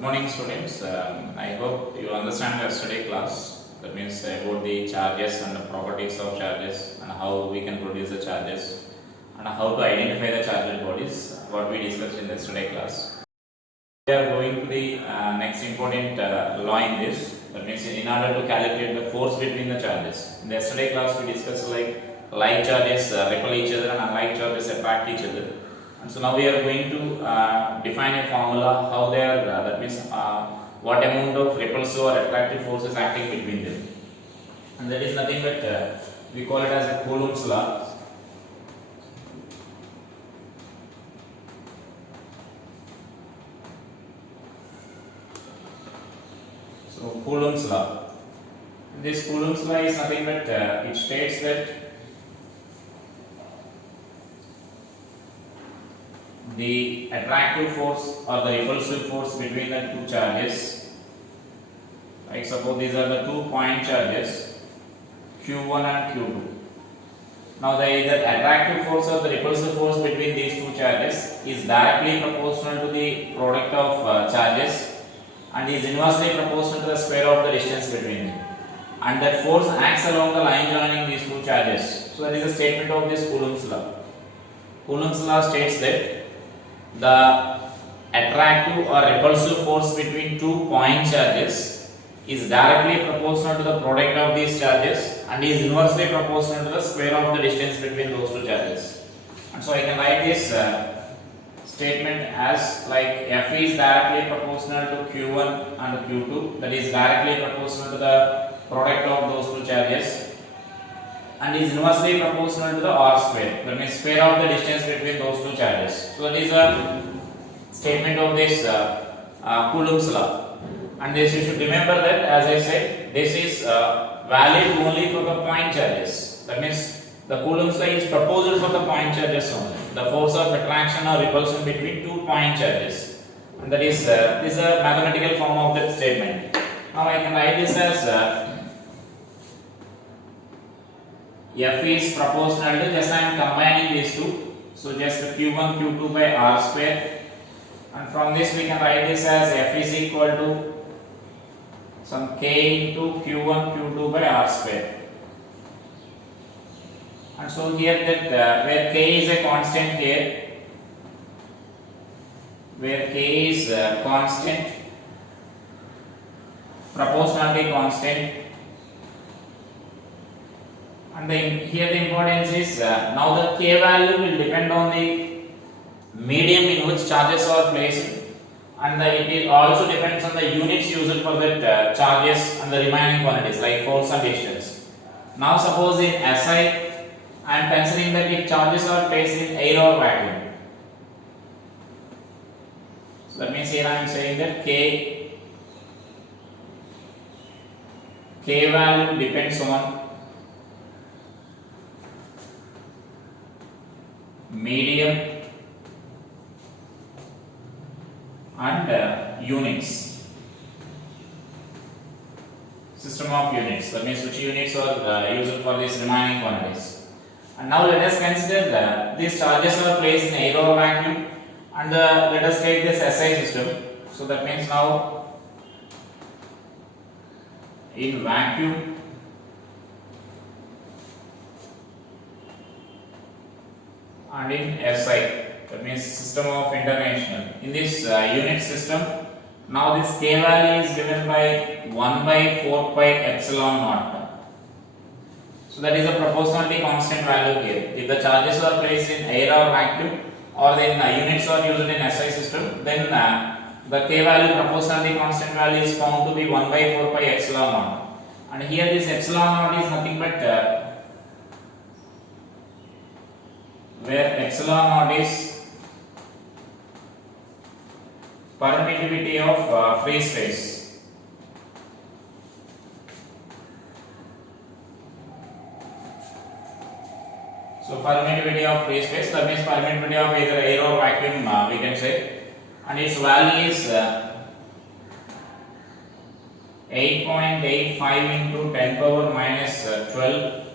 Good morning, students. I hope you understand yesterday class. That means about the charges and the properties of charges and how we can produce the charges and how to identify the charged bodies. What we discussed in yesterday class. We are going to the next important law in this. That means in order to calculate the force between the charges. In the yesterday class we discussed like charges repel each other and unlike charges attract each other. And so now we are going to define a formula how they are that means what amount of repulsive or attractive force is acting between them, and that is nothing but we call it as a Coulomb's law. So Coulomb's law. This Coulomb's law is nothing but it states that the attractive force or the repulsive force between the two charges, like suppose these are the 2 point charges Q1 and Q2. Now the either attractive force or the repulsive force between these two charges is directly proportional to the product of charges and is inversely proportional to the square of the distance between them, and that force acts along the line joining these two charges. So that is a statement of this Coulomb's law. Coulomb's law states that the attractive or repulsive force between 2 point charges is directly proportional to the product of these charges and is inversely proportional to the square of the distance between those two charges. And so I can write this statement as like F is directly proportional to Q1 and Q2, that is directly proportional to the product of those two charges, and is inversely proportional to the R square, that means square of the distance between those two charges. So that is a statement of this Coulomb's law, and this you should remember that, as I said, this is valid only for the point charges. That means the Coulomb's law is proposed for the point charges only, the force of attraction or repulsion between 2 point charges, and that is this is a mathematical form of that statement. Now I can write this as F is proportional to, just I am combining these two, so just Q1 Q2 by R square, and from this we can write this as F is equal to some K into Q1 Q2 by R square. And so here that where K is a constant here, where K is constant, proportionality constant, and here the importance is now the K value will depend on the medium in which charges are placed, and it also depends on the units used for that charges and the remaining quantities like force and distance. Now suppose in SI I am considering that if charges are placed in air or vacuum, so that means here I am saying that K value depends on medium and units, system of units, that means which units are used for these remaining quantities. And now let us consider that these charges are placed in air or vacuum, and let us take this SI system. So that means now in vacuum and in SI, that means system of international. In this unit system, now this K value is given by 1 by 4 pi epsilon naught. So that is a proportionality constant value here. If the charges are placed in air or vacuum, or then units are used in SI system, then the K value proportionality constant value is found to be 1 by 4 pi epsilon naught. And here this epsilon naught is nothing but where epsilon naught is permittivity of free space. So permittivity of free space, that means permittivity of either air or vacuum we can say, and its value is 8.85 into 10 power minus 12.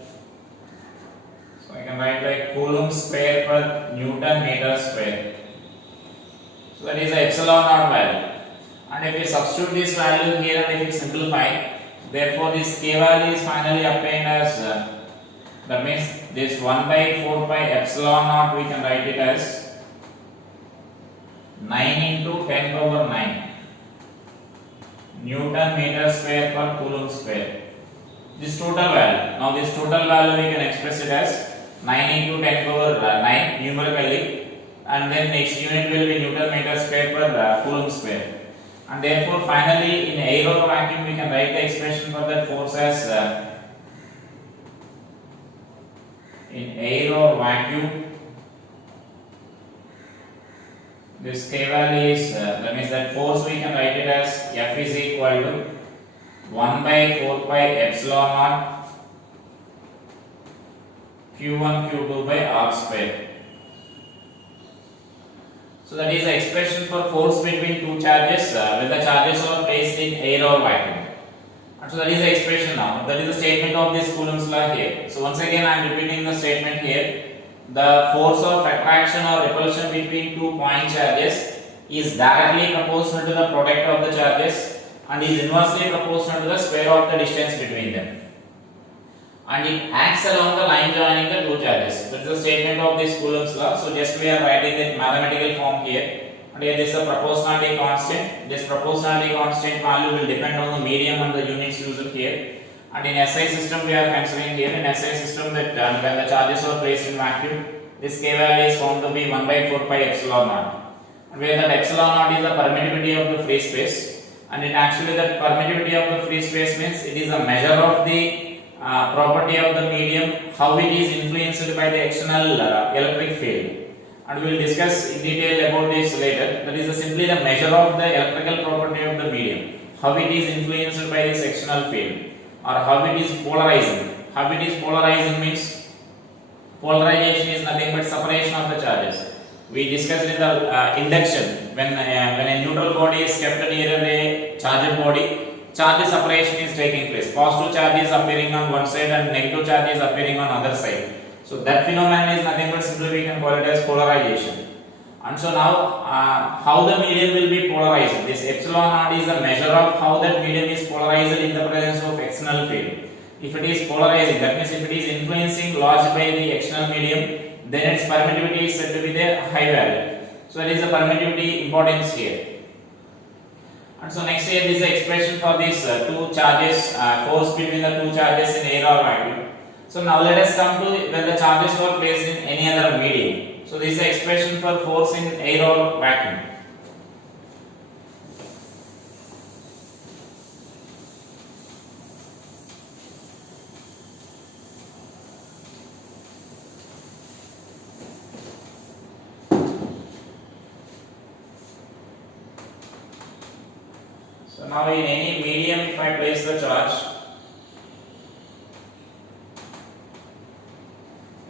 So I can write like Coulomb square per Newton meter square. So that is the epsilon naught value. and if we substitute this value here and if we simplify, therefore this k value is finally obtained as that means this 1 by 4 pi epsilon naught we can write it as 9 into 10 power 9 Newton meter square per coulomb square. This total value. Now this total value we can express it as 9 into 10 power 9 numerically, and then next unit will be Newton meter square per coulomb square. And therefore finally in air or vacuum we can write the expression for that force as in air or vacuum this k value is that means that force we can write it as F is equal to 1 by 4 pi epsilon naught Q1 Q2 by R square. So that is the expression for force between two charges when the charges are placed in air or vacuum. And so that is the expression now. That is the statement of this Coulomb's law here. So once again I am repeating the statement here. The force of attraction or repulsion between two point charges is directly proportional to the product of the charges and is inversely proportional to the square of the distance between them. And it acts along the line joining the two charges. That is the statement of this Coulomb's law. So just we are writing the mathematical form here. And here this is a proportionality constant. This proportionality constant value will depend on the medium and the units used here. And in SI system we are considering here in SI system that when the charges are placed in vacuum, this k value is found to be 1 by 4 pi epsilon naught. And where that epsilon naught is the permittivity of the free space, and it actually that permittivity of the free space means it is a measure of the property of the medium, how it is influenced by the external electric field. And we will discuss in detail about this later. That is simply the measure of the electrical property of the medium, how it is influenced by this external field, or how it is polarizing. How it is polarizing means polarization is nothing but separation of the charges. We discussed in the induction when a neutral body is kept near a charged body, charge separation is taking place. Positive charge is appearing on one side and negative charge is appearing on other side. So that phenomenon is nothing but simply we can call it as polarization. And so now how the medium will be polarized. This epsilon naught is a measure of how that medium is polarized in the presence of external field. If it is polarizing, that means if it is influencing large by the external medium, then its permittivity is said to be the high value. So that is the permittivity importance here. And so next here this is the expression for these two charges, force between the two charges in air or vacuum. So now let us come to when the charges were placed in any other medium. So this is the expression for force in air or vacuum. So now in any medium if I place the charge,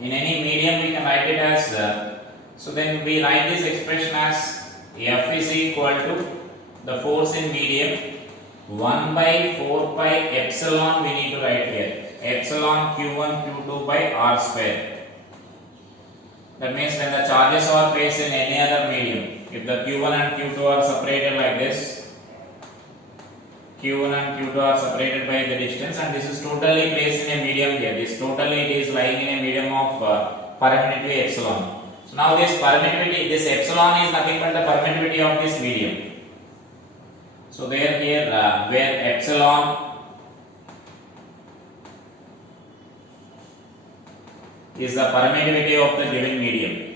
in any medium we can write it as so then we write this expression as F is equal to the force in medium 1 by 4 pi epsilon we need to write here, epsilon Q1 Q2 by R square. That means when the charges are placed in any other medium, if the Q1 and Q2 are separated like this, Q1 and Q2 are separated by the distance, and this is totally placed in a medium here. This totally it is lying in a medium of permittivity epsilon. So now this permittivity, this epsilon is nothing but the permittivity of this medium. So there here where epsilon is the permittivity of the given medium.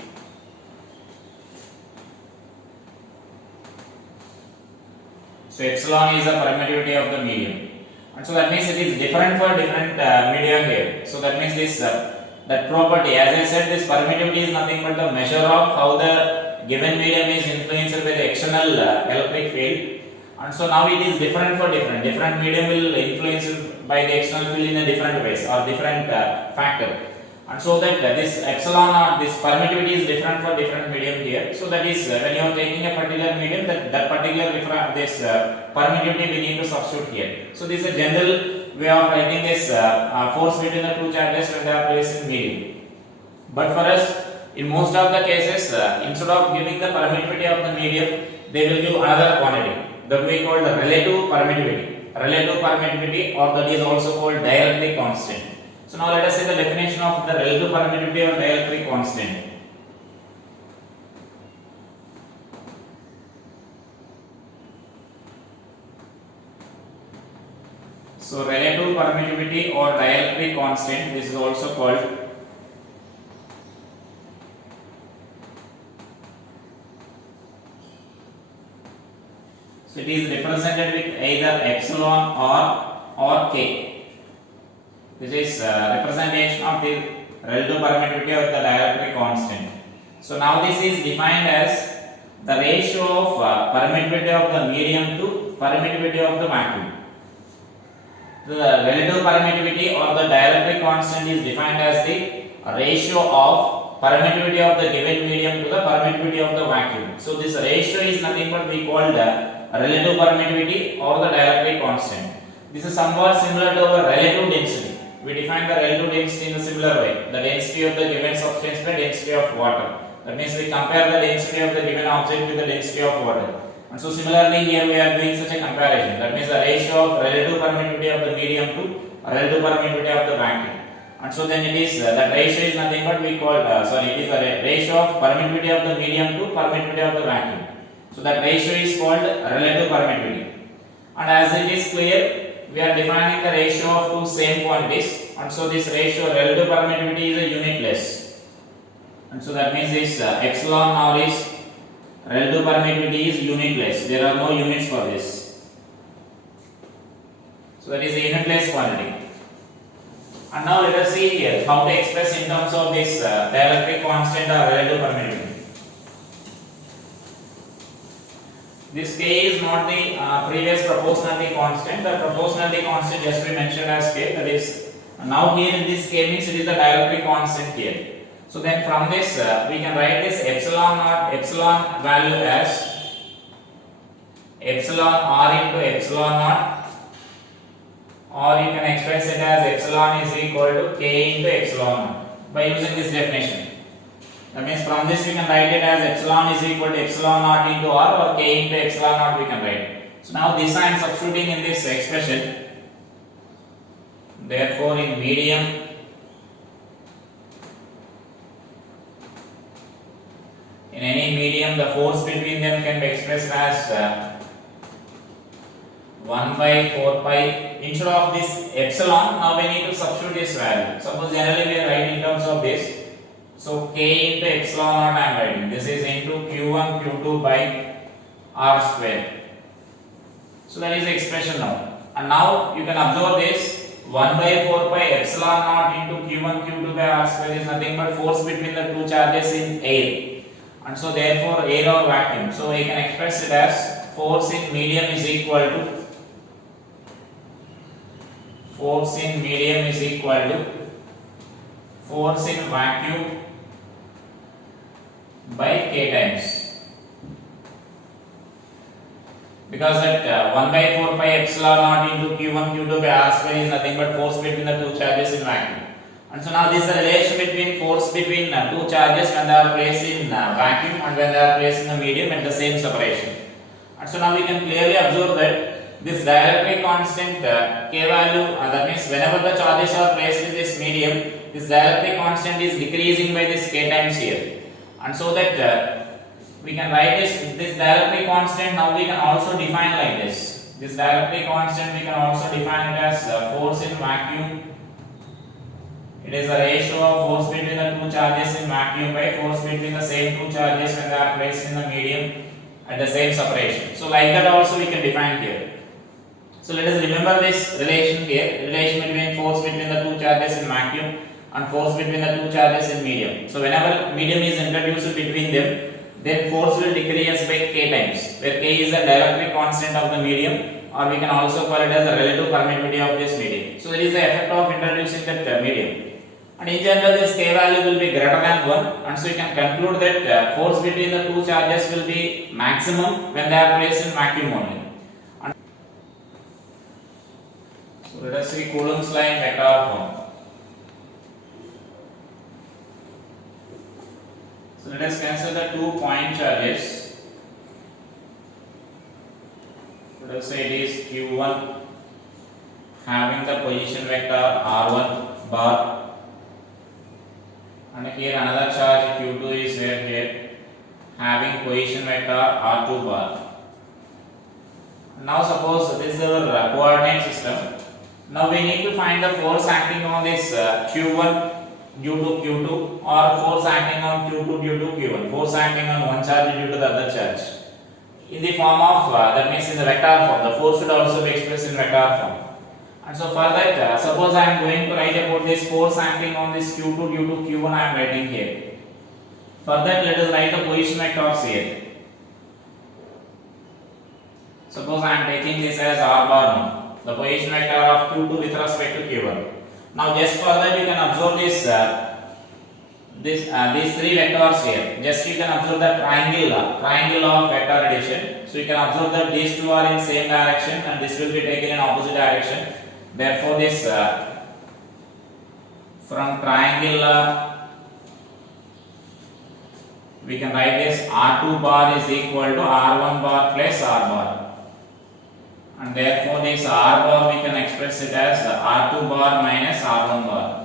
So epsilon is the permittivity of the medium, and so that means it is different for different media here. So that means this that property, as I said, this permittivity is nothing but the measure of how the given medium is influenced by the external electric field. And so now it is different for different medium will influence by the external field in a different ways or different factor. And so that this epsilon or this permittivity is different for different medium here. So that is when you are taking a particular medium, that particular this permittivity we need to substitute here. So this is a general way of writing this force between the two charges when they are placed in medium. But for us, in most of the cases, instead of giving the permittivity of the medium, they will give another quantity. that we call the relative permittivity. Relative permittivity, or that is also called dielectric constant. So now let us see the definition of the relative permittivity or dielectric constant. So relative permittivity or dielectric constant, this is also called. So it is represented with either epsilon or k. This is representation of the relative permittivity of the dielectric constant. So now this is defined as the ratio of permittivity of the medium to permittivity of the vacuum. The relative permittivity or the dielectric constant is defined as the ratio of permittivity of the given medium to the permittivity of the vacuum. So this ratio is nothing but we call the relative permittivity or the dielectric constant. This is somewhat similar to our relative density. We define the relative density in a similar way. The density of the given substance by density of water. That means we compare the density of the given object with the density of water. And so similarly here we are doing such a comparison. That means the ratio of relative permittivity of the medium to relative permittivity of the vacuum. And so then it is that ratio is nothing but we call it is the ratio of permittivity of the medium to permittivity of the vacuum. So that ratio is called relative permittivity. And as it is clear, we are defining the ratio of two same quantities. And so this ratio relative permittivity is a unitless. And so that means this epsilon now is relative permittivity is unitless. There are no units for this. So that is a unitless quantity. And now let us see here how to express in terms of this dielectric constant or relative permittivity. This k is not the previous proportionality constant. The proportionality constant just we mentioned as k. That is now here in this k means it is the dielectric constant here. So then from this we can write this epsilon value as epsilon r into epsilon naught, or you can express it as epsilon is equal to k into epsilon naught by using this definition. That means from this we can write it as epsilon is equal to epsilon naught into r, or k into epsilon naught we can write. So now this I am substituting in this expression. Therefore in medium in any medium the force between them can be expressed as 1 by 4 pi. Instead of this epsilon, now we need to substitute this value. Suppose generally we are writing in terms of this. So k into epsilon naught I am writing. This is into q1 q2 by r square. So that is the expression now. And now you can observe this 1 by 4 pi epsilon naught into q1 q2 by r square is nothing but force between the two charges in air. And so therefore air or vacuum. So we can express it as force in medium is equal to force in vacuum by k times, because that 1 by 4 pi epsilon naught into q1 q2 by r square is nothing but force between the two charges in vacuum. And so now this is the relation between force between two charges when they are placed in vacuum and when they are placed in the medium at the same separation. And so now we can clearly observe that this dielectric constant k value, that means whenever the charges are placed in this medium, this dielectric constant is decreasing by this k times here. And so that we can write this dielectric constant, now we can also define like this. This dielectric constant we can also define it as force in vacuum. It is the ratio of force between the two charges in vacuum by force between the same two charges when they are placed in the medium at the same separation. So like that also we can define here. So let us remember this relation here, relation between force between the two charges in vacuum and force between the two charges in medium. So whenever medium is introduced between them, then force will decrease by k times, where k is the dielectric constant of the medium, or we can also call it as the relative permittivity of this medium. So that is the effect of introducing that medium. And in general this k value will be greater than 1, and so you can conclude that force between the two charges will be maximum when they are placed in vacuum only. And so let us see Coulomb's law in vector form. So let us consider the 2 point charges Let us say it is Q1 having the position vector R1 bar, and here another charge Q2 is there here having position vector R2 bar. Now suppose this is our coordinate system. Now we need to find the force acting on this Q1 due to Q2, or force acting on Q2 due to Q1. Force acting on one charge due to the other charge. In the form of, that means in the vector form, the force should also be expressed in vector form. And so for that, suppose I am going to write about this force acting on this Q2 due to Q1, I am writing here. For that, let us write the position vectors here. Suppose I am taking this as R bar now, the position vector of Q2 with respect to Q1. Now just for that you can observe this, these three vectors here. Just you can observe the triangle of vector addition. So you can observe that these two are in same direction and this will be taken in opposite direction. Therefore this from triangle we can write this R2 bar is equal to R1 bar plus R bar. And therefore this R bar we can express it as R2 bar minus R1 bar.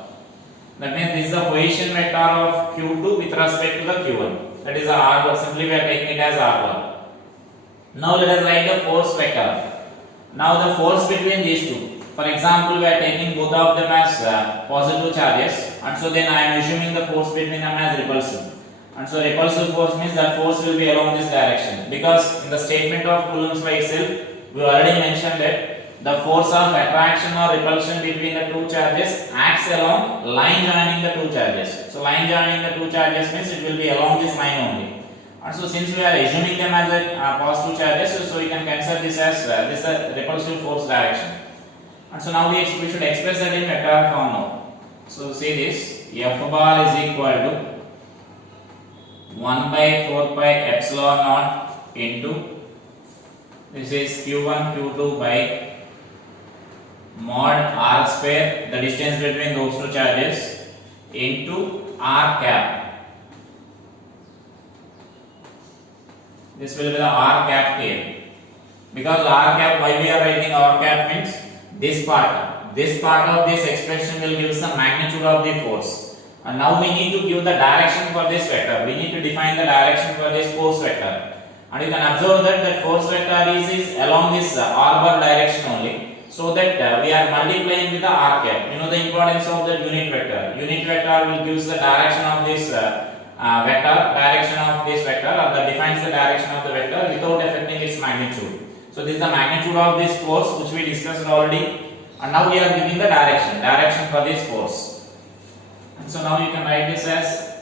That means this is the position vector of Q2 with respect to the Q1. That is the R bar. Simply we are taking it as R bar. Now let us write the force vector. Now the force between these two. For example, we are taking both of them as positive charges, and so then I am assuming the force between them as repulsive. And so repulsive force means that force will be along this direction, because in the statement of Coulomb's law itself we already mentioned that the force of attraction or repulsion between the two charges acts along line joining the two charges. So line joining the two charges means it will be along this line only. And so since we are assuming them as a positive charges, so we can consider this as this repulsive force direction. And so now we should express that in vector form now. So see this, F bar is equal to 1 by 4 pi epsilon naught into this is Q1 Q2 by mod R square, the distance between those two charges, into R cap. This will be the R cap here. Because R cap, why we are writing R cap means this part of this expression will give us the magnitude of the force. And now we need to give the direction for this vector. We need to define the direction for this force vector. And you can observe that the force vector is along this R bar direction only. So that we are multiplying with the R cap. You know the importance of the unit vector. Unit vector will give us the direction of this vector, or that defines the direction of the vector without affecting its magnitude. So this is the magnitude of this force which we discussed already, and now we are giving the direction for this force. And so now you can write this as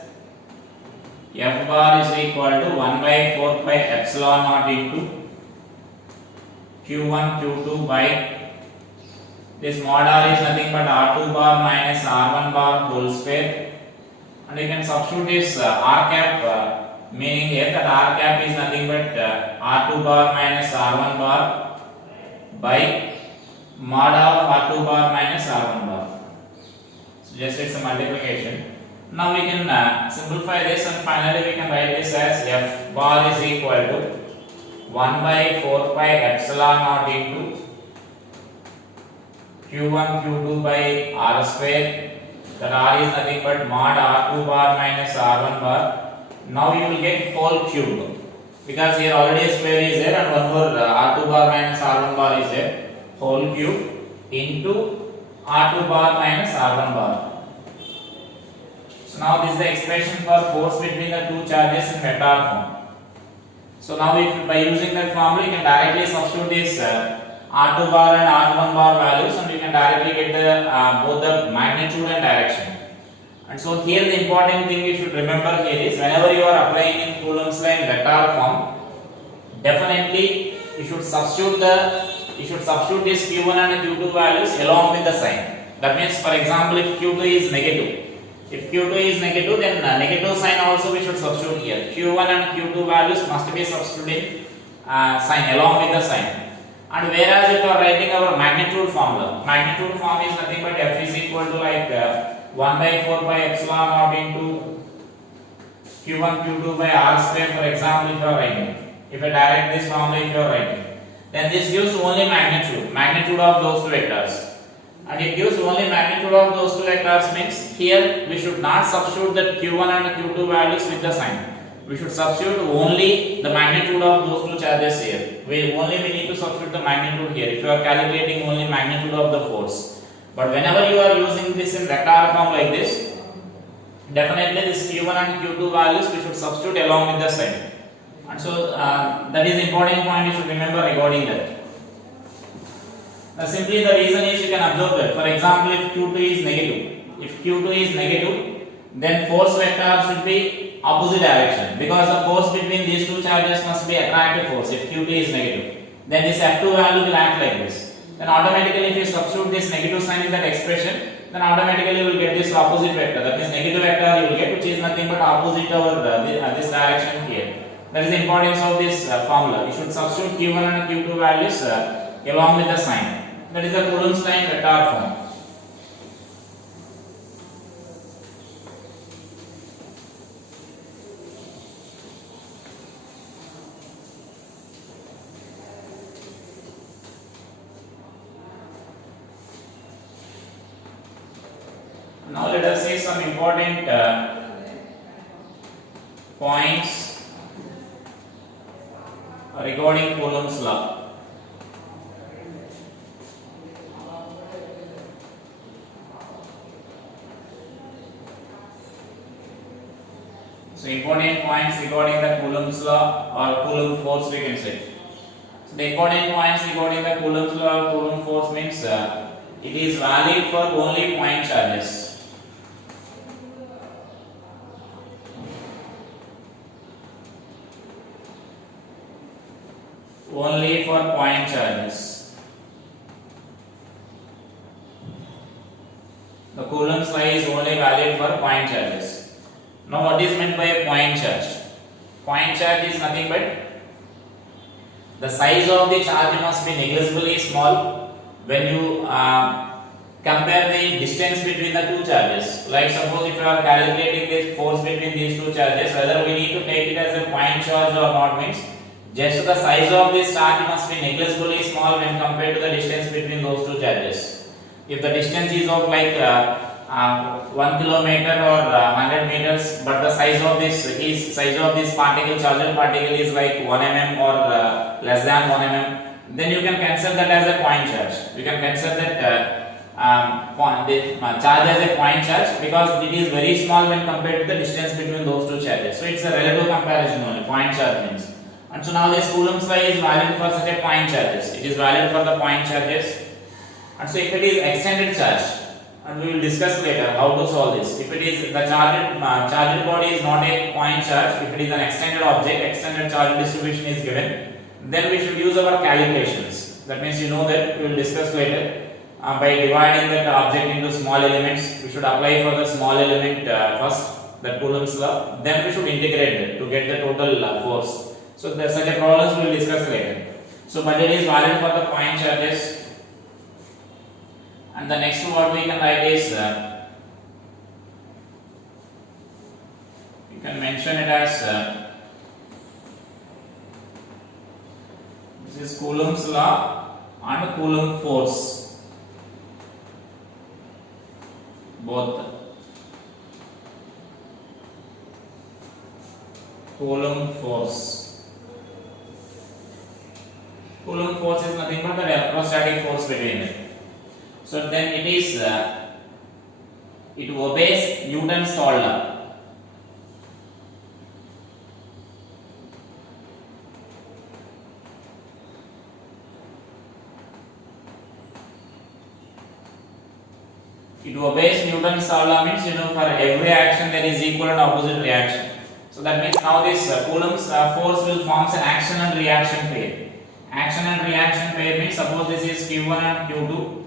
F bar is equal to 1 by 4 pi epsilon naught into Q1 Q2 by this mod R is nothing but R2 bar minus R1 bar whole square, and you can substitute this R cap meaning here that R cap is nothing but R2 bar minus R1 bar by mod of R2 bar minus R1 bar. So just it's a multiplication. Now we can simplify this, and finally we can write this as F bar is equal to 1 by 4 pi epsilon naught into Q1 Q2 by R square, that R is nothing but mod R2 bar minus R1 bar. Now you will get whole cube, because here already a square is there and one more R2 bar minus R1 bar is there, whole cube into R2 bar minus R1 bar. So now this is the expression for force between the two charges in vector form. So now if by using that formula you can directly substitute this R2 bar and R1 bar values, and you can directly get the both the magnitude and direction. And so here the important thing you should remember here is, whenever you are applying in Coulomb's law in vector form, definitely you should substitute this Q1 and Q2 values along with the sign. That means, for example, if Q2 is negative, then negative sign also we should substitute here. Q1 and Q2 values must be substituted sign along with the sign. And whereas if you are writing our magnitude formula, magnitude form is nothing but F is equal to like 1 by 4 pi epsilon naught into Q1 Q2 by R square, for example, if you are writing. If I direct this formula, if you are writing, then this gives only magnitude of those two vectors. And it gives only magnitude of those two vectors means here we should not substitute the q1 and q2 values with the sign. We should substitute only the magnitude of those two charges here. We need to substitute the magnitude here if you are calculating only magnitude of the force. But whenever you are using this in vector form like this, definitely this q1 and q2 values we should substitute along with the sign. And so that is important point you should remember regarding that. Now simply the reason is you can observe that. For example, if q2 is negative, then force vector should be opposite direction because the force between these two charges must be attractive force. If q2 is negative, then this f2 value will act like this. Then automatically if you substitute this negative sign in that expression, then automatically you will get this opposite vector. That means negative vector you will get, which is nothing but opposite over this direction here. That is the importance of this formula. You should substitute q1 and q2 values along with the sign. That is the Coulomb-Stein vector form. Now let us see some important points regarding Coulomb's law. So important points regarding the Coulomb's law or Coulomb force we can say. So the important points regarding the Coulomb's law or Coulomb force means it is valid for only point charges. Only for point charges. The Coulomb's law is only valid for point charges. Now what is meant by a point charge? Point charge is nothing but the size of the charge must be negligibly small when you compare the distance between the two charges. Like suppose if you are calculating the force between these two charges, whether we need to take it as a point charge or not means just the size of this charge must be negligibly small when compared to the distance between those two charges. If the distance is of like 1 kilometer or 100 meters, but the size of this particle, charged particle is like 1 mm or less than 1 mm, then you can consider that as a point charge. You can consider that charge as a point charge because it is very small when compared to the distance between those two charges. So it's a relative comparison only. Point charge means. And so now this Coulomb's law is valid for such a point charges. It is valid for the point charges. And so if it is extended charge, and we will discuss later how to solve this. If it is the charged body is not a point charge, if it is an extended object, extended charge distribution is given, then we should use our calculations. That means you know that we will discuss later. By dividing that object into small elements, we should apply for the small element first, that Coulomb's law. Then we should integrate it to get the total force. So there such a problems we will discuss later. So but it is valid for the point charges. And the next what we can write is you can mention it as this is Coulomb's law and Coulomb force, both. Coulomb force. Coulomb force is nothing but the electrostatic force between it. So then it is it obeys Newton's third law. It obeys Newton's third law means for every action there is equal and opposite reaction. So that means now this Coulomb's force will form an action and reaction pair. Action and reaction pair means suppose this is Q1 and Q2.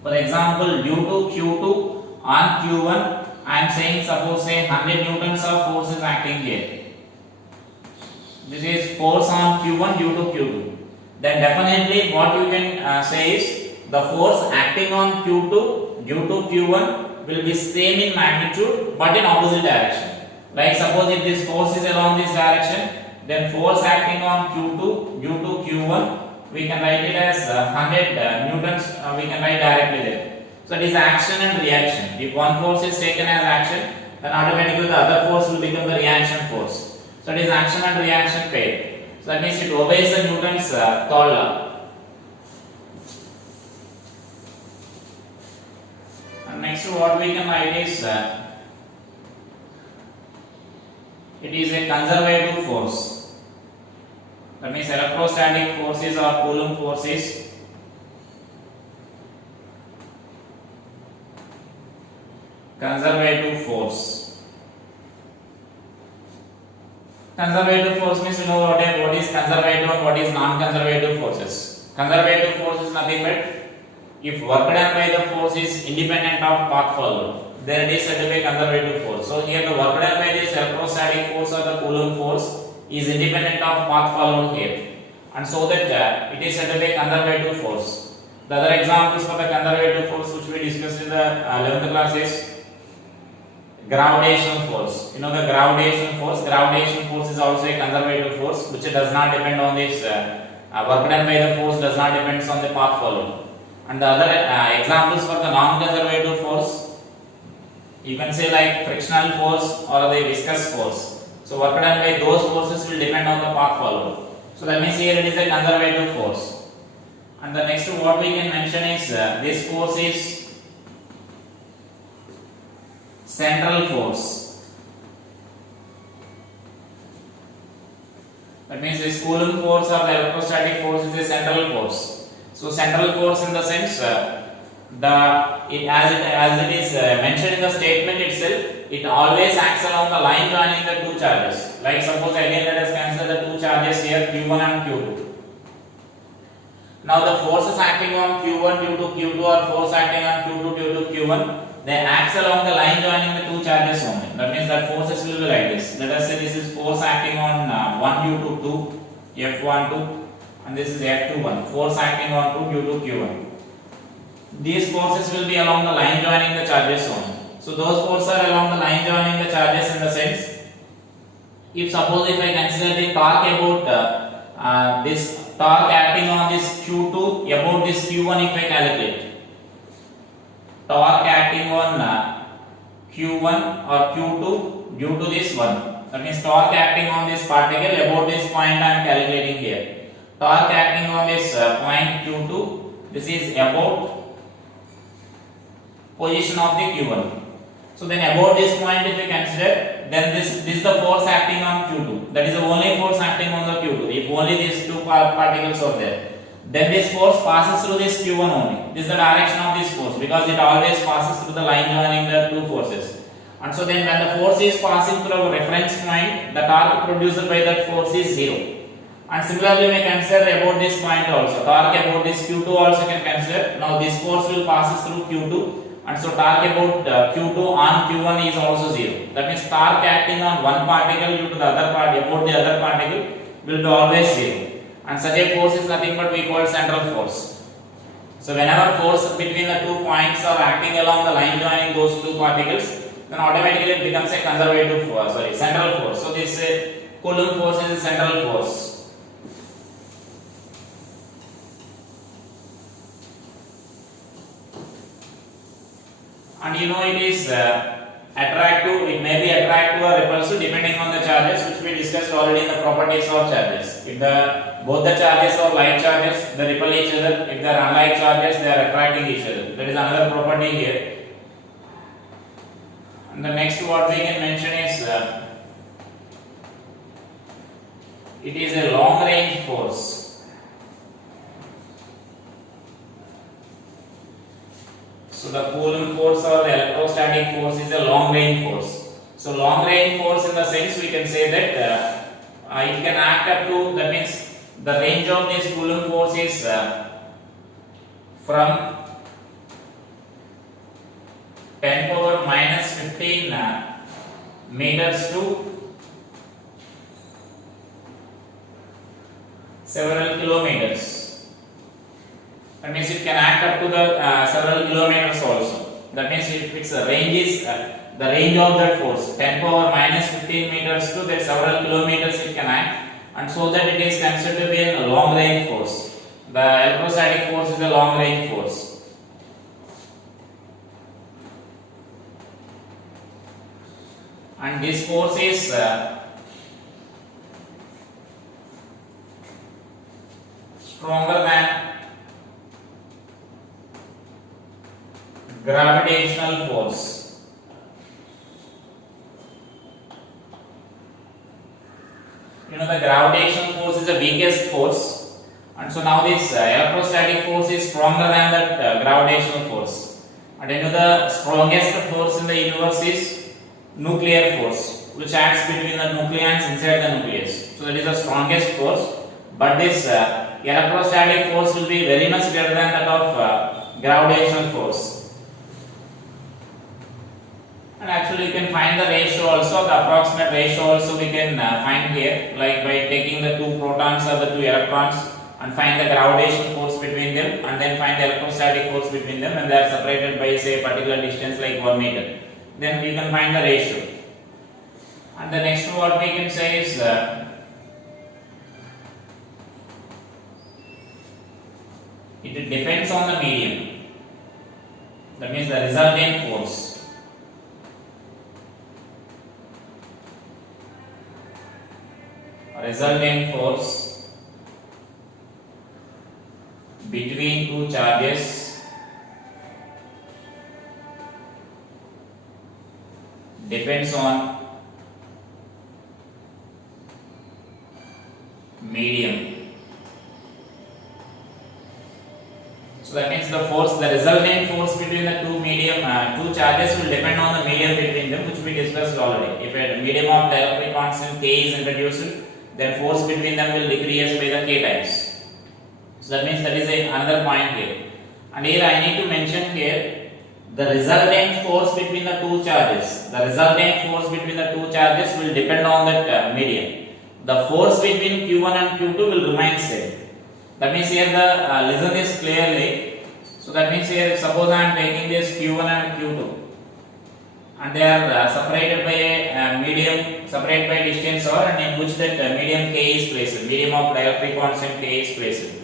For example, due to Q2 on Q1, I am saying suppose say 100 newtons of force is acting here. This is force on Q1 due to Q2. Then definitely what you can say is the force acting on Q2 due to Q1 will be same in magnitude but in opposite direction. Like suppose if this force is along this direction, then force acting on Q2 due to Q1 we can write it as 100 newtons, we can write directly there. So it is action and reaction. If one force is taken as action, then automatically the other force will become the reaction force. So it is action and reaction pair. So that means it obeys the Newton's third law. And next what we can write is it is a conservative force. That means electrostatic forces or Coulomb forces conservative force. Conservative force means you know what is conservative and what is non-conservative forces. Conservative force is nothing but if work done by the force is independent of path followed, then it is said to be conservative force. So here the work done by this electrostatic force or the Coulomb force is independent of path followed here, and so that it is said to be conservative force. The other examples for the conservative force which we discussed in the 11th class is gravitational force. You know the gravitational force. Gravitational force is also a conservative force which does not depend on this work done by the force does not depend on the path followed. And the other examples for the non-conservative force, you can say like frictional force or the viscous force. So work done by those forces will depend on the path followed. So that means here it is a conservative force. And the next what we can mention is this force is central force. That means this Coulomb force or the electrostatic force is a central force. So central force in the sense as it is mentioned in the statement itself, it always acts along the line joining the two charges. Like suppose again let us consider the two charges here Q1 and Q2. Now the forces acting on Q1 due to Q2 or force acting on Q2 due to Q1, they act along the line joining the two charges only. That means that forces will be like this. Let us say this is force acting on 1 due to 2, F12, and this is F21, force acting on 2 due to Q1. These forces will be along the line joining the charges only. So those forces are along the line joining the charges in the sense, if suppose if I consider the torque about this torque acting on this Q2 about this Q1, if I calculate torque acting on Q1 or Q2 due to this one, that means torque acting on this particle about this point I am calculating here. Torque acting on this point Q2, this is about position of the Q1. So then about this point if we consider, then this is the force acting on Q2. That is the only force acting on the Q2. If only these two particles are there, then this force passes through this Q1 only. This is the direction of this force because it always passes through the line joining the two forces. And so then when the force is passing through a reference point, the torque produced by that force is 0. And similarly we consider about this point also. Torque about this Q2 also can consider. Now this force will pass through Q2. And so torque about Q2 on Q1 is also 0. That means torque acting on one particle due to the other particle about the other particle will be always 0. And such a force is nothing but we call central force. So whenever force between the 2 points are acting along the line joining those two particles, then automatically it becomes a conservative force, central force. So this Coulomb force is a central force. And you know it is attractive, it may be attractive or repulsive depending on the charges which we discussed already in the properties of charges. If both the charges are like charges, they repel each other. If they are unlike charges, they are attracting each other. That is another property here. And the next what we can mention is it is a long range force. So the Coulomb force or the electrostatic force is a long range force. So long range force in the sense we can say that it can act up to, that means the range of this Coulomb force is from 10 power minus 15 meters to several kilometers. That means it can act up to the several kilometers also. That means if its range is the range of that force 10 power minus 15 meters to that several kilometers it can act, and so that it is considered to be a long range force. The electrostatic force is a long range force. And this force is stronger than gravitational force. You know, the gravitational force is the weakest force, and so now this electrostatic force is stronger than that gravitational force. And you know, the strongest force in the universe is nuclear force, which acts between the nucleons inside the nucleus. So that is the strongest force. But this electrostatic force will be very much greater than that of gravitational force. And actually you can find the ratio also, the approximate ratio also we can find here, like by taking the two protons or the two electrons and find the gravitational force between them, and then find the electrostatic force between them, and they are separated by say a particular distance like 1 meter. Then we can find the ratio. And the next what we can say is it depends on the medium. That means the resultant force. Resultant force between two charges depends on medium. So that means the resultant force between the two charges will depend on the medium between them, which we discussed already. If a medium of dielectric constant K is introduced, then force between them will decrease by the K times. So that means that is another point here. And here I need to mention here the resultant force between the two charges. The resultant force between the two charges will depend on that medium. The force between Q1 and Q2 will remain same. That means here listen this clearly. So that means here suppose I am taking this Q1 and Q2, and they are separated by a medium, separated by distance r, and in which that medium K is placed, medium of dielectric constant K is placed.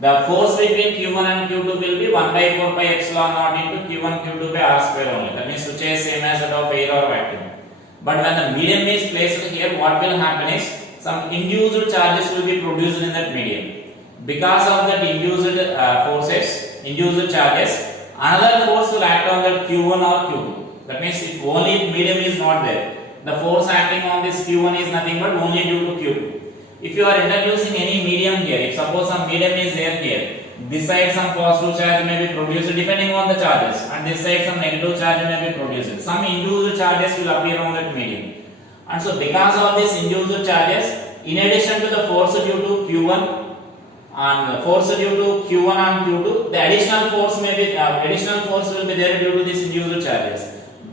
The force between Q1 and Q2 will be 1 by 4 pi epsilon naught into Q1 Q2 by r square only. That means which is same as that of air or vacuum. But when the medium is placed here, what will happen is some induced charges will be produced in that medium. Because of that induced charges, another force will act on that Q1 or Q2. That means if only medium is not there, the force acting on this Q1 is nothing but only due to Q2. If you are introducing any medium here, if suppose some medium is there here, this side some positive charge may be produced depending on the charges, and this side some negative charge may be produced. Some induced charges will appear on that medium. And so because of this induced charges, in addition to the force due to Q1 and force due to Q1 and Q2, the additional force will be there due to this induced charges.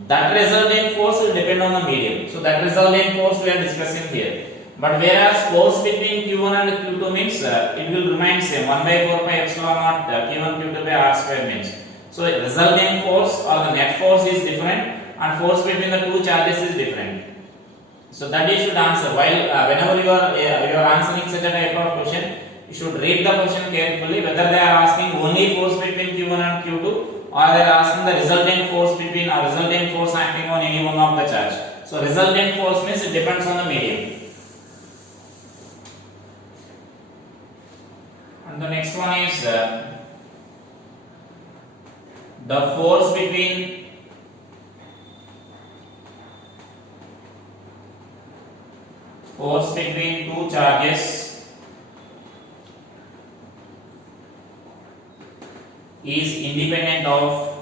That resultant force will depend on the medium. So that resultant force we are discussing here. But whereas force between Q1 and Q2 means it will remain same, 1 by 4 pi epsilon naught Q1 Q2 by r square means. So resultant force or the net force is different, and force between the two charges is different. So that you should answer. While whenever you are answering such a type of question, you should read the question carefully, whether they are asking only force between Q1 and Q2, or they are asking the resultant force between or resultant force acting on any one of the charge. So resultant force means it depends on the medium. And the next one is the force between two charges is independent of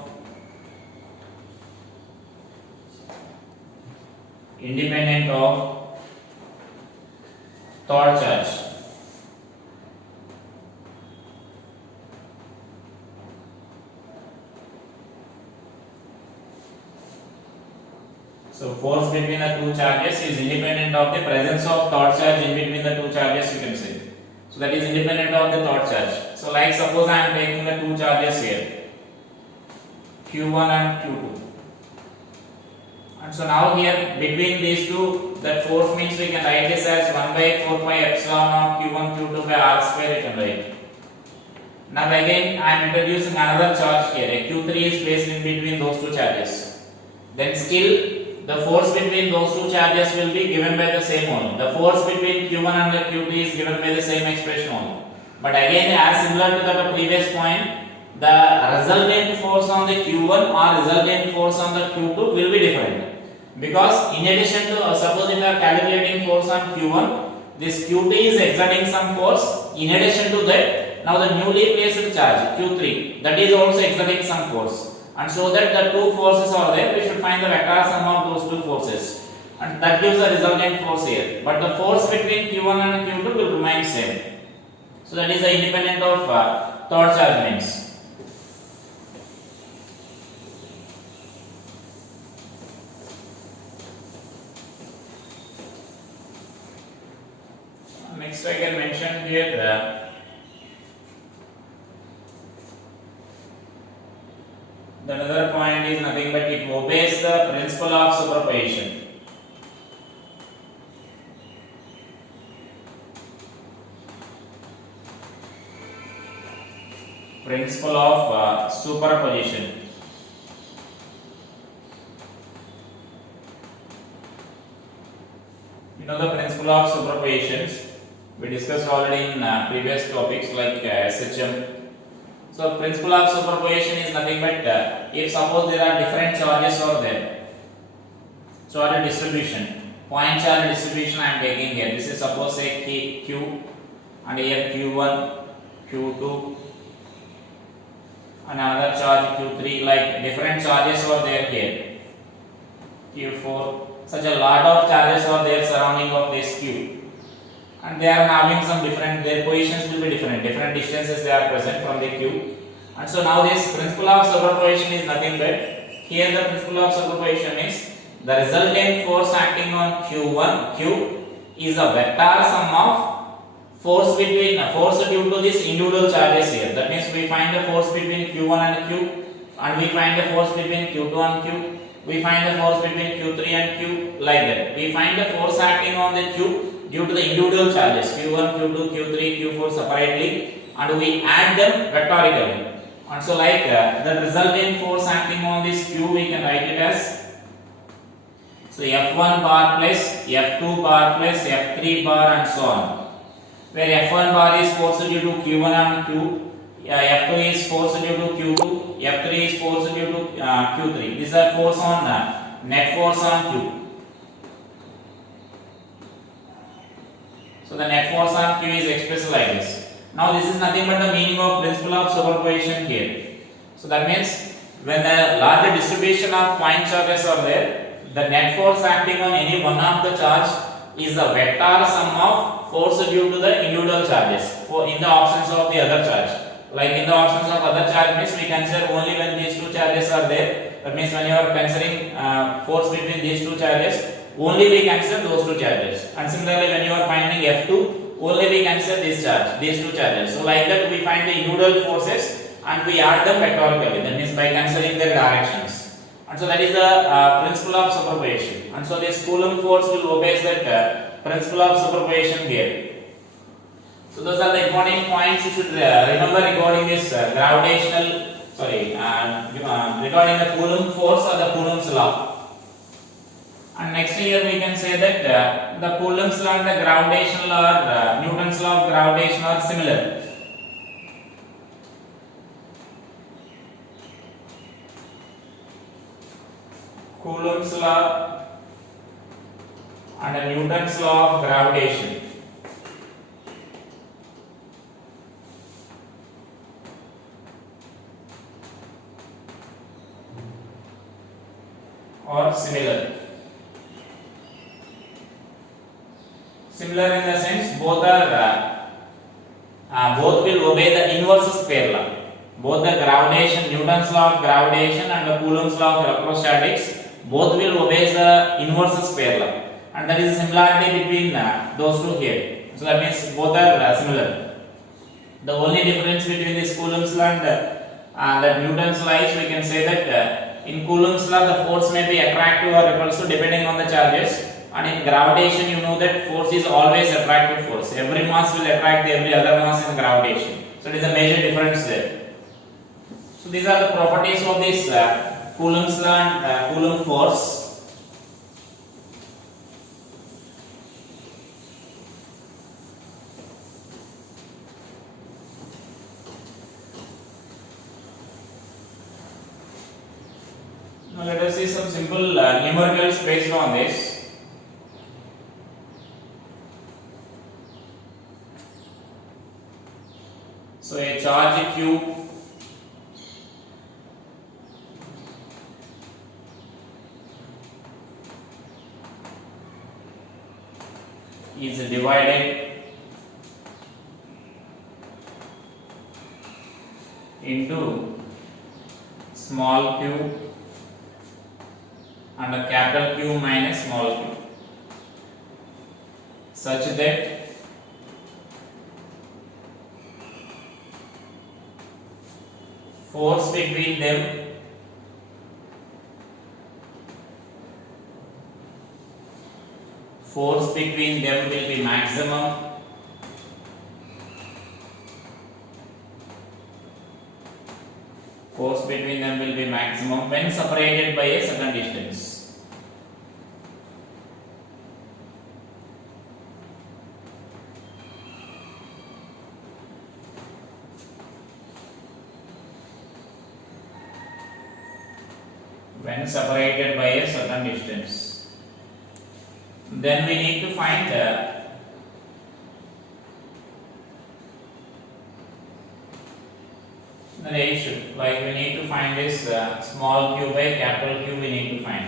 third charge. So force between the two charges is independent of the presence of third charge in between the two charges, you can say. So that is independent of the third charge. So like suppose I am taking the two charges here, Q1 and Q2. And so now here between these two, that force means we can write this as 1 by 4 pi epsilon of Q1 Q2 by r square, you can write. Now again I am introducing another charge here. A Q3 is placed in between those two charges. Then still the force between those two charges will be given by the same only. The force between Q1 and the Q2 is given by the same expression only. But again, as similar to the previous point, the resultant force on the Q1 or resultant force on the Q2 will be different. Because in addition to, suppose if you are calculating force on Q1, this Q2 is exerting some force. In addition to that, now the newly placed charge Q3, that is also exerting some force. And so that the two forces are there, we should find the vector sum of those two forces, and that gives the resultant force here. But the force between Q1 and Q2 will remain same. So that is the independent of third charge means. Next I can mention here the another point is nothing but it obeys the principle of superposition. Principle of superposition. You know the principle of superpositions. We discussed already in previous topics like SHM. So principle of superposition is nothing but if suppose there are different charges are there, charge distribution, point charge distribution I am taking here. This is suppose say Q and here Q1, Q2 and another charge Q3, like different charges are there here, Q4. Such a lot of charges are there surrounding of this Q. And they are having some different, their positions will be different distances they are present from the Q. And so now this principle of superposition is nothing but, here the principle of superposition is the resultant force acting on Q1, Q is a vector sum of force between, force due to this individual charges here. That means we find the force between Q1 and Q, and we find the force between Q2 and Q, we find the force between Q3 and Q, like that. We find the force acting on the Q due to the individual charges Q1, Q2, Q3, Q4 separately, and we add them vectorically. And so like the resultant force acting on this Q, we can write it as, so F1 bar plus F2 bar plus F3 bar and so on. Where F1 bar is force due to Q1 and Q, F2 is force due to Q2, F3 is force due to Q3. These are force on net force on Q. So the net force on Q is expressed like this. Now this is nothing but the meaning of principle of superposition here. So that means when the larger distribution of point charges are there, the net force acting on any one of the charge is the vector sum of force due to the individual charges for in the absence of the other charge. Like in the absence of other charge means we consider only when these two charges are there. That means when you are considering force between these two charges, only we consider those two charges. And similarly when you are finding F2, only we consider this charge, these two charges. So like that we find the individual forces and we add them vectorically. That means by considering their directions. And so that is the principle of superposition. And so this Coulomb force will obey that principle of superposition here. So those are the important points you should remember regarding this gravitational, regarding the Coulomb force or the Coulomb's law. And next here we can say that the Coulomb's law and the gravitational law or Newton's law of gravitation are similar. Coulomb's law and Newton's law of gravitation are similar. Similar in the sense both are both will obey the inverse square law. Both the gravitation, Newton's law of gravitation and the Coulomb's law of electrostatics, both will obey the inverse square law. And there is a similarity between those two here. So that means both are similar. The only difference between this Coulomb's law and the Newton's law is we can say that in Coulomb's law the force may be attractive or repulsive depending on the charges. And in gravitation you know that force is always attractive force. Every mass will attract every other mass in gravitation. So it is a major difference there. So these are the properties of this Coulomb's law and Coulomb force. Now let us see some simple numericals based on this. So a charge Q is divided into small q and a capital Q minus small q, such that force between them will be maximum when separated by a certain distance. When separated by a certain distance, then we need to find the ratio. Like we need to find this small q by capital Q. We need to find.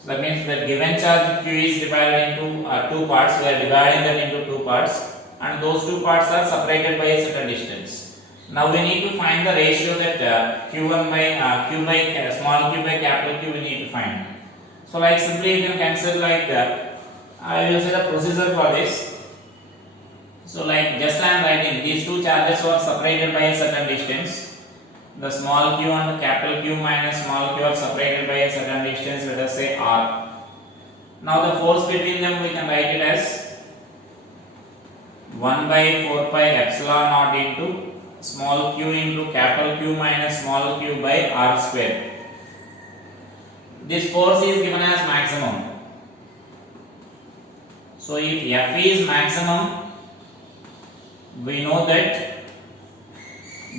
So that means the given charge Q is divided into two parts. We are dividing that into two parts, and those two parts are separated by a certain distance. Now we need to find the ratio that Q1 by small q by capital Q we need to find. So like simply you can cancel like I will say the procedure for this. So like just I am writing these two charges are separated by a certain distance. The small q and capital Q minus small q are separated by a certain distance, let us say r. Now the force between them we can write it as 1 by 4 pi epsilon naught into small q into capital Q minus small q by r square. This force is given as maximum. So if F is maximum, we know that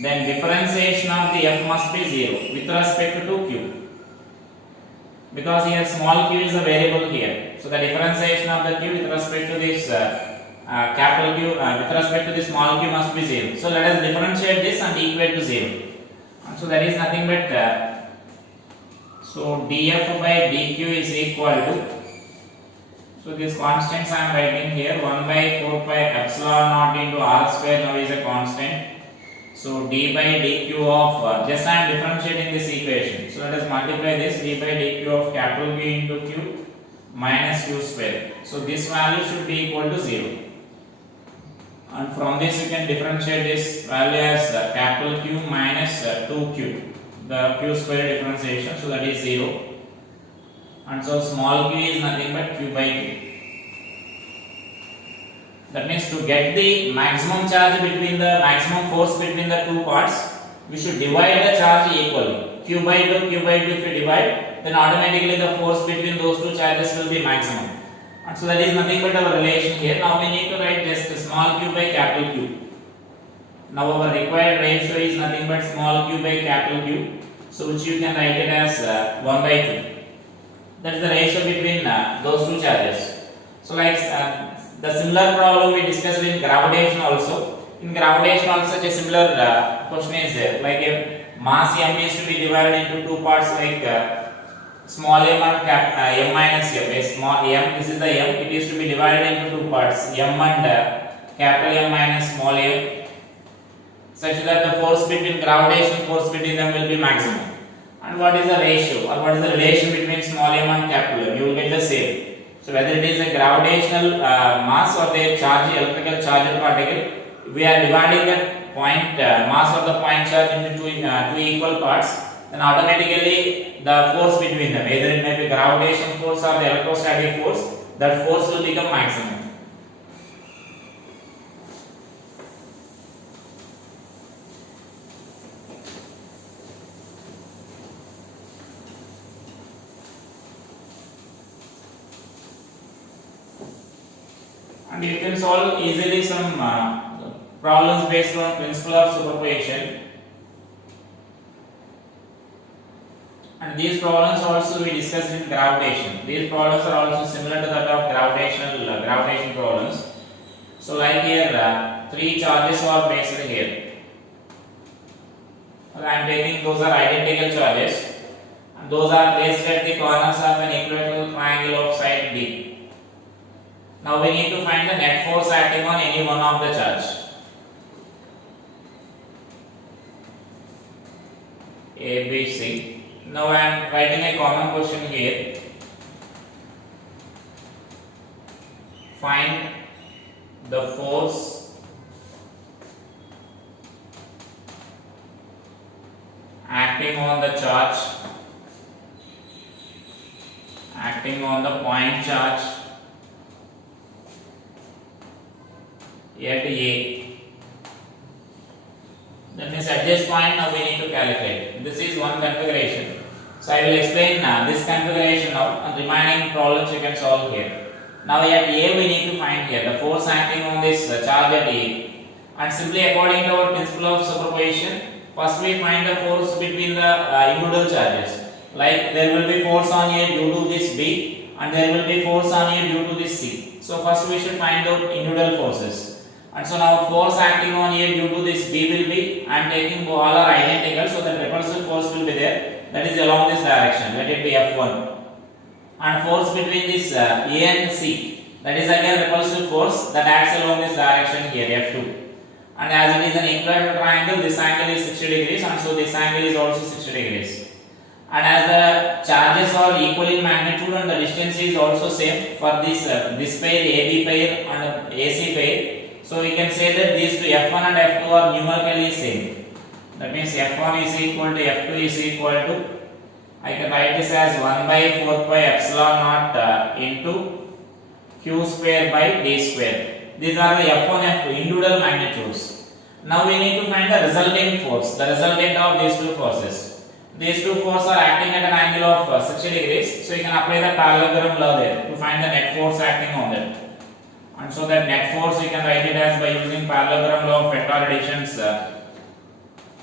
then differentiation of the F must be 0 with respect to Q, because here small q is a variable here. So the differentiation of the Q with respect to this capital Q with respect to the small q must be 0. So let us differentiate this and equate to 0. And so that is nothing but so dF by dQ is equal to, so these constants I am writing here, 1 by 4 pi epsilon naught into r square now is a constant. So d by dq of just I am differentiating this equation. So let us multiply this d by dq of capital Q into Q minus Q square. So this value should be equal to 0. And from this you can differentiate this value as capital Q minus 2Q, the Q square differentiation, so that is 0. And so small q is nothing but Q by Q. That means to get the maximum charge between the maximum force between the two parts, we should divide the charge equally. Q by 2 if we divide, then automatically the force between those two charges will be maximum. And so that is nothing but our relation here. Now we need to write just small q by capital Q. Now our required ratio is nothing but small q by capital Q, so which you can write it as 1 by 2. That is the ratio between those two charges. So like the similar problem we discussed in gravitation also. In gravitation also such a similar question is there. Like a mass m is to be divided into two parts, like small m and m minus m. A small m, this is the m, it is to be divided into two parts, m and capital M minus small m, such that the force between gravitation force between them will be maximum. And what is the ratio or what is the relation between small m and capital M? You will get the same. So whether it is a gravitational mass or the charge, electrical charged particle, we are dividing the point mass of the point charge into two equal parts, then automatically the force between them, either it may be gravitation force or the electrostatic force, that force will become maximum. and you can solve easily some problems based on principle of superposition. And these problems also we discussed in gravitation. These problems are also similar to that of gravitation problems. So like here, three charges are placed here. I am taking those are identical charges, and those are placed at the corners of an equilateral triangle of side D. Now we need to find the net force acting on any one of the charge. A, B, C. Now I am writing a common question here. Find the force acting on the charge, acting on the point charge at A. That means at this point now we need to calculate. This is one configuration. So I will explain this configuration now, and remaining problems you can solve here. Now at A we need to find here the force acting on this charge at A. And simply according to our principle of superposition, first we find the force between the individual charges. Like there will be force on A due to this B, and there will be force on A due to this C. So first we should find out individual forces. And so now force acting on A due to this B will be, I am taking all are identical, so the repulsive force will be there. That is along this direction. Let it be F1. And force between this A and C, that is again repulsive force that acts along this direction here, F2. And as it is an equilateral triangle, this angle is 60 degrees, and so this angle is also 60 degrees. And as the charges are equal in magnitude and the distance is also same for this pair, AB pair and AC pair, so we can say that these two F1 and F2 are numerically same. That means F1 is equal to F2 is equal to, I can write this as 1 by 4 pi epsilon naught into Q square by D square. These are the F1 F2 individual magnitudes. Now we need to find the resulting force, the resultant of these two forces. These two forces are acting at an angle of 60 degrees, so you can apply the parallelogram law there to find the net force acting on that. And so that net force you can write it as by using parallelogram law of vector additions,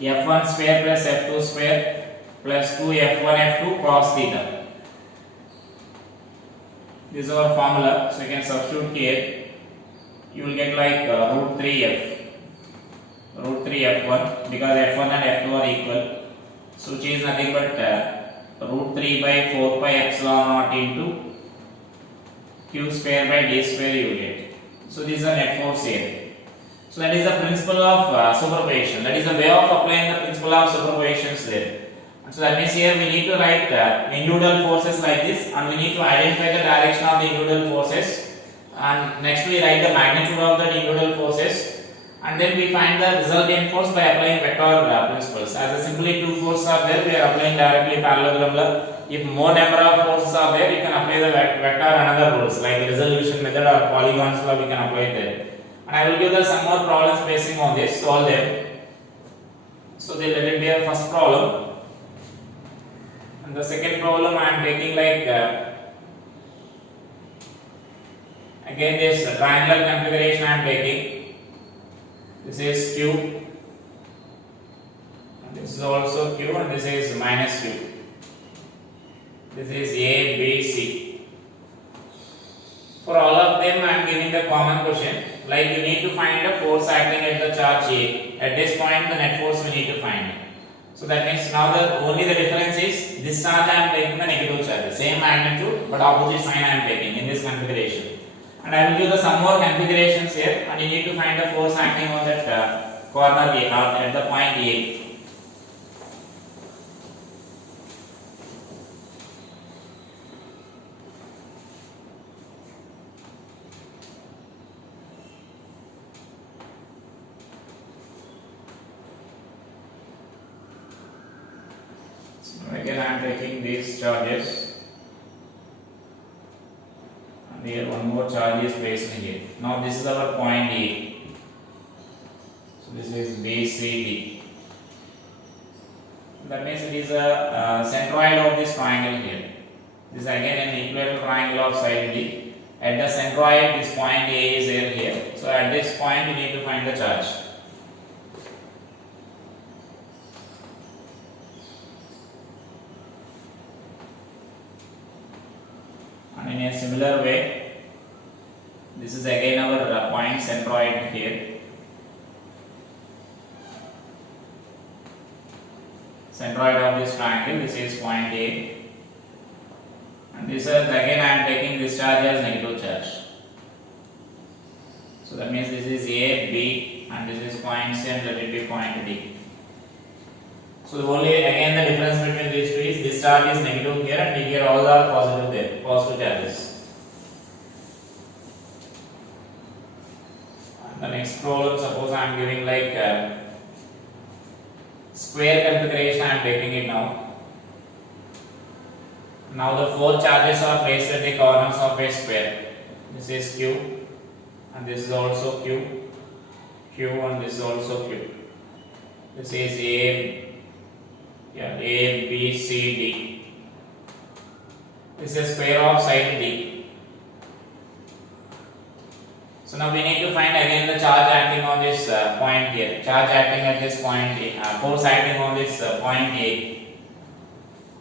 F1 square plus F2 square plus 2 F1 F2 cos theta. This is our formula, so you can substitute here. You will get like root 3 F1 because F1 and F2 are equal, so which is nothing but root 3 by 4 pi epsilon naught into Q square by D square you get. So this is the net force here. So that is the principle of superposition. That is the way of applying the principle of superpositions there. And so that means here we need to write individual forces like this, and we need to identify the direction of the individual forces. And next we write the magnitude of the individual forces, and then we find the resultant force by applying vector principles. As simply two forces are there, we are applying directly parallelogram law. If more number of forces are there, you can apply the vector another rules like resolution method or polygons law we can apply there. And I will give the some more problems basing on this, solve them. So let it be a first problem. And the second problem I am taking like again this triangular configuration I am taking. This is Q, and this is also Q, and this is minus Q. This is A, B, C. For all of them I am giving the common question, like you need to find the force acting at the charge A. At this point the net force we need to find. So that means now only the difference is this charge I am taking the negative charge, same magnitude but opposite sign I am taking in this configuration. And I will give the some more configurations here, and you need to find the force acting on that corner A or at the point A. Again I am taking these charges, and here one more charge is placed in here. Now this is our point A, so this is BCD. That means it is a centroid of this triangle here. This is again an equilateral triangle of side D, At the centroid, this point A is here. So at this point, you need to find the charge. And in a similar way, this is again our point centroid here. Centroid of this triangle, this is point A. And this is again I am taking this charge as negative charge. So that means this is A, B, and this is point C, and let it be point D. So the only again the difference between these two is this charge is negative here, and here all are positive there, positive charges. And the next problem, suppose I am giving like square configuration, I am taking it now. Now the four charges are placed at the corners of a square. This is Q, and this is also Q, Q, and this is also Q. This is A, B, C, D. This is square of side D. So now we need to find again the charge acting on this point here. Charge acting at this point A, force acting on this point A.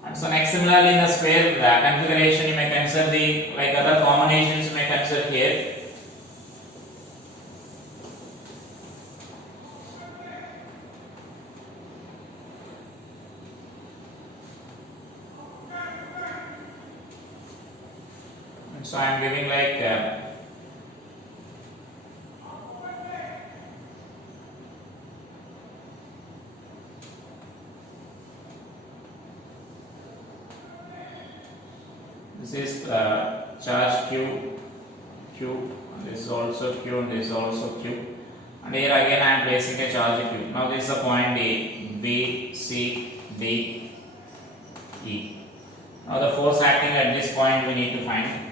And so next, similarly in the square configuration, you may consider the like other combinations you may consider here. And so I am giving like this is charge Q, and this is also Q, and this is also Q. And here again I am placing a charge Q. Now this is a point A, B, C, D, E. Now the force acting at this point we need to find.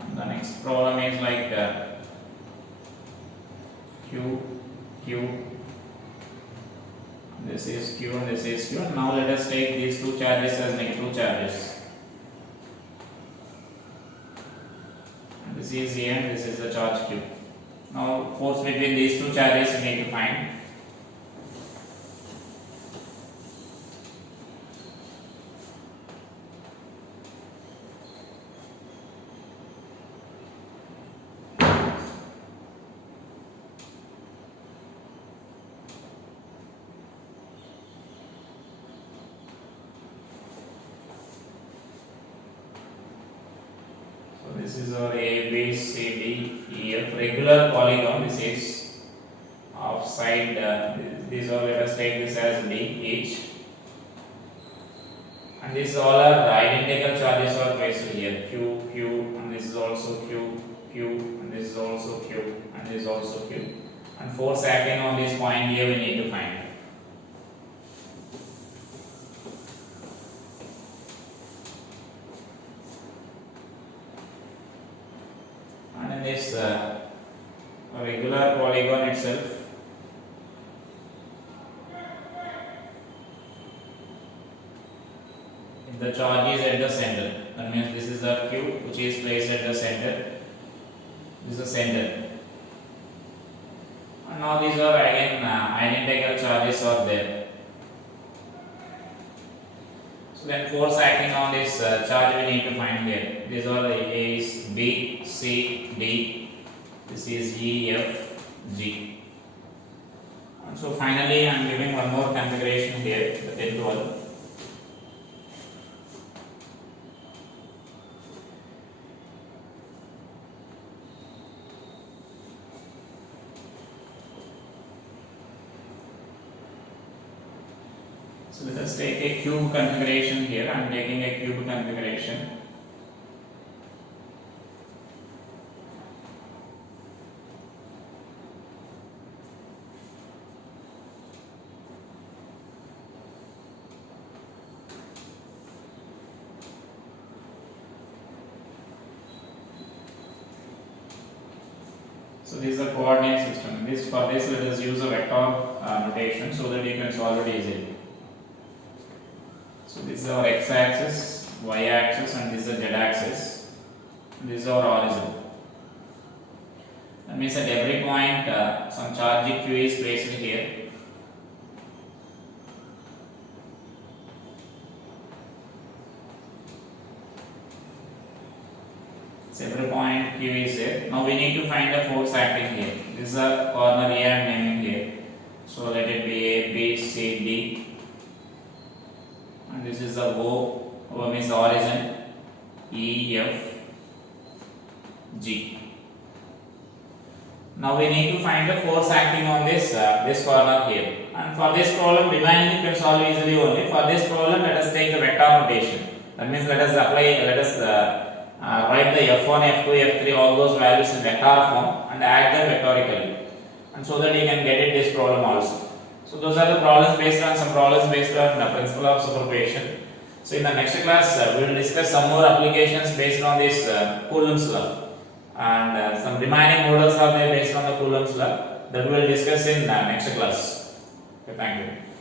And the next problem is like Q. This is Q and this is Q. Now let us take these two charges as negative charges. And this is A and this is the charge Q. Now force between these two charges we need to find. This is our A, B, C, D, E, F regular polygon. This is of side. These are, let us take this as D each. And these all are identical charges are placed here. Q, Q, and this is also Q, Q, and this is also Q, and this is also Q. And force acting on this point here we need to find. This regular polygon itself, if the charge is at the center, that means this is the Q which is placed at the center. This is the center. And now these are again identical charges are there. So then force acting on this charge we need to find here. These are the A's, B, C, D. This is E, F, G. And so finally I am giving one more configuration here, the 10th one. So let us take a cube configuration here. I am taking a cube configuration. So this is a coordinate system. For this let us use a vector notation so that you can solve it easily. So this This is our x-axis, y-axis, and this is the z-axis. This is our origin. That means at every point some charge q is placed here. So every point q is there. Now we need to find the force acting here. This is a corner A I am naming here. So let it be A, B, C, D. And this is the O. O means the origin. E, F, G. Now we need to find the force acting on this corner here. And for this problem, remaining you can solve easily only. For this problem, let us take the vector notation. That means let us write the f1, f2, f3, all those values in vector form and add them vectorically. And so that you can get it this problem also. So those are the problems based on the principle of superposition. So in the next class, we will discuss some more applications based on this Coulomb's law. And some remaining models are there based on the Coulomb's law that we will discuss in next class. Okay, thank you.